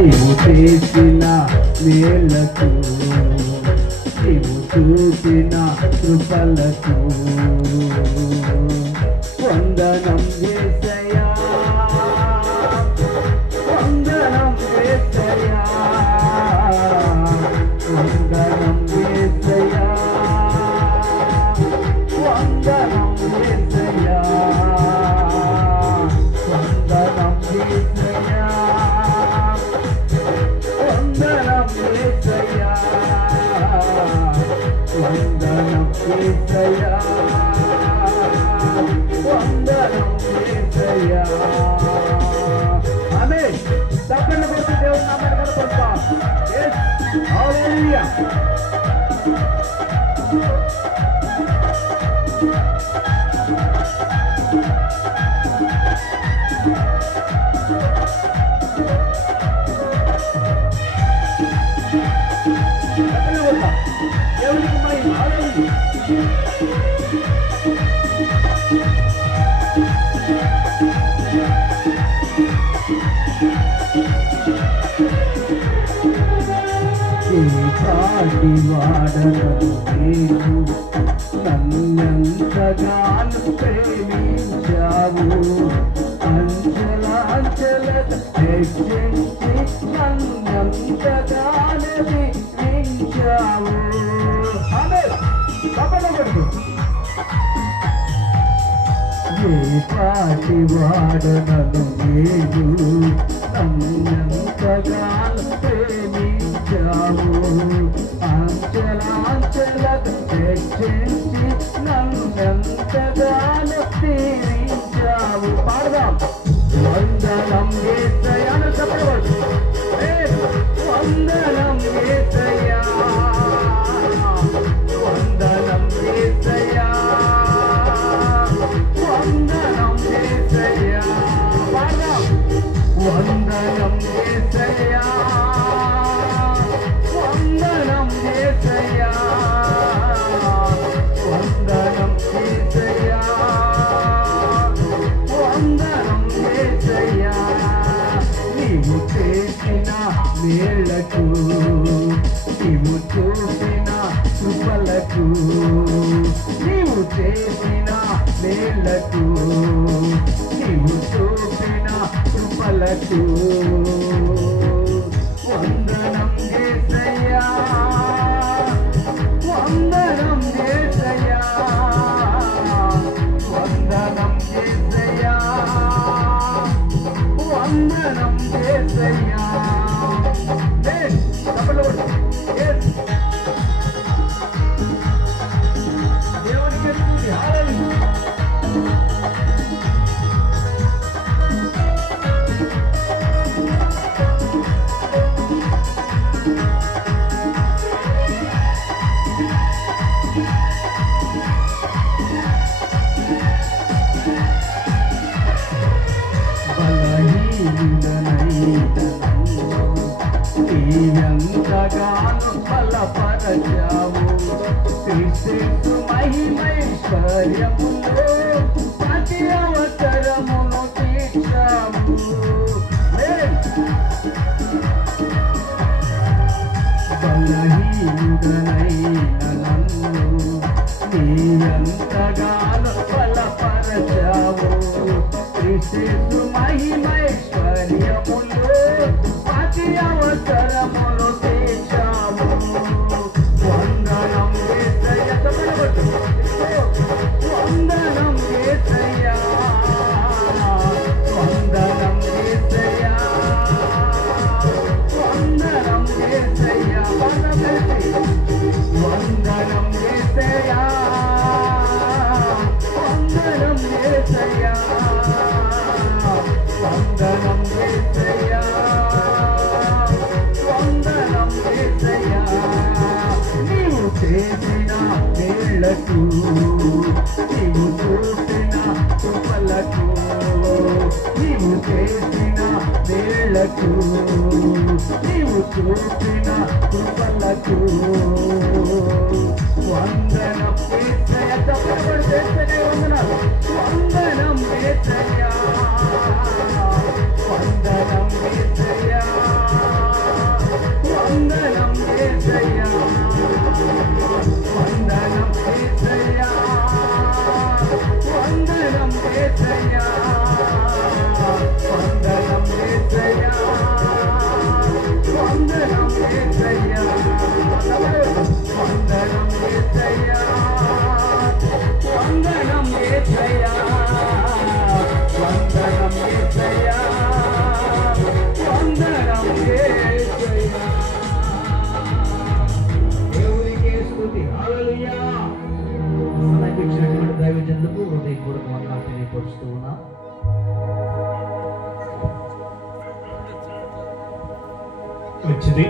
నీవు చేసిన మేలకు నీవు చూపిన కృపలకు వందనం యేసయ్యా వందనం యేసయ్యా వందనం యేసయ్యా వందనం యేసయ్యా వందనం యేసయ్యా వందనం యేసయ్యా వందనం యేసయ్యా వందనం యేసయ్యా ఆమేన్ తప్పకుండా కొట్టి దేవుని నామాన్ని కనపడతాం yes హల్లెలూయా దేవునికి మహిమ హల్లెలూయా పాటి వాడను నేను నన్నెంతగానో ప్రేమించావు అంచెలంచెలుగా హెచ్చించి నన్నెంతగానో దీవించావు ఏ పాటి వాడను నేను నన్నెంతగానో ప్రేమించావు అంచెలంచెలుగా హెచ్చించి నన్నెంతగానో దీవించావు పాడదాం వందనం యేసయ్యా చెప్పవచ్చు వందనం యేసయ్యా వందనం యేసయ్యా వందనం యేసయ్యా పాడదాం వందనం యేసయ్యా వందనం యేసయ్యా వందనం యేసయ్యా వందనం యేసయ్యా నీవు చేసిన మేళ్లకు నీవు చూసిన కృపలకు నీవు చేసిన మేళ్లకు నీవు చూసిన కృపలకు వందనం యేసయ్యా వందనం యేసయ్యా వందనం యేసయ్యా వందనం యేసయ్యా దేవునికి స్తుతి హల్లెలూయా నీవెంతగానో బలపరచావు క్రీస్తు మహిమైశ్వర్యములో ప్రతి అవసరమును తీర్చావు బలహీనుడనైన నన్ను నీవెంతగానో బలపరచావు క్రీస్తు మహిమైశ్వర్యములో ప్రతి అవసరమును తీర్చావు వందనం యేసయ్యా వందనం యేసయ్యా వందనం యేసయ్యా వందనం యేసయ్యా వందనం యేసయ్యా వందనం యేసయ్యా వందనం యేసయ్యా వందనం యేసయ్యా నీవు చేసిన మేళ్లకు నీవు చూసిన కృపలకు నీవు చేసిన మేళ్లకు నీవు చూసిన కృపలకు వందనం యేసయ్యా తప్పకుండా చేస్తూనే వందనాలు వందనం యేసయ్యా వందనం యేసయ్యా చేసినందుకు హృదయపూర్వక వందనాలు తెలియపరుస్తూ ఉన్నా. మంచిది.